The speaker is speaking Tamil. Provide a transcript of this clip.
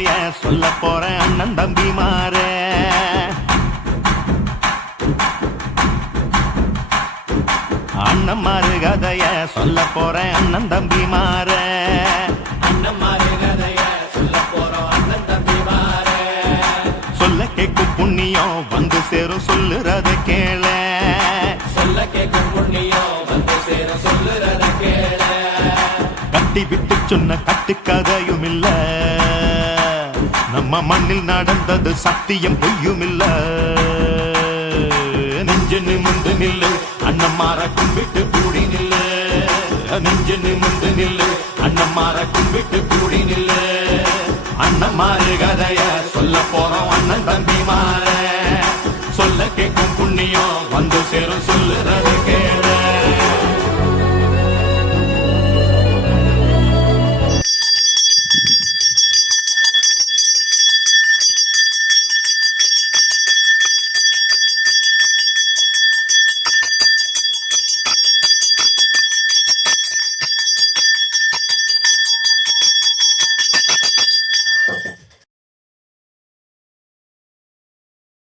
கதைய சொல்ல போறேன் அண்ணன் தம்பி மாறே. அண்ணன் மாறு கதைய சொல்ல போறேன் அண்ணன் தம்பி மாறே. சொல்ல கேட்கும் புண்ணியம் வந்து சேரும் சொல்லுறத கேள. சொல்ல கேட்கும் புண்ணியம் வந்து சேரும் சொல்லுறத கேள. கட்டி விட்டு சொன்ன கட்டு கதையும் இல்ல, நம்ம மண்ணில் நடந்தது சத்தியம் பொய்யும் இல்ல. நெஞ்சு நிமிந்து நில்லு அண்ணம்மார கும்பிட்டு கூடி நில்லு. நெஞ்சு நிமிந்து நில்லு அண்ணம்மார கும்பிட்டு கூடி நில்லு. அண்ணம்மாரு கதைய சொல்ல போறோம் அண்ணன் தம்பி மாற. சொல்ல கேட்கும் புண்ணியம் வந்து சேரும் சொல்லுறது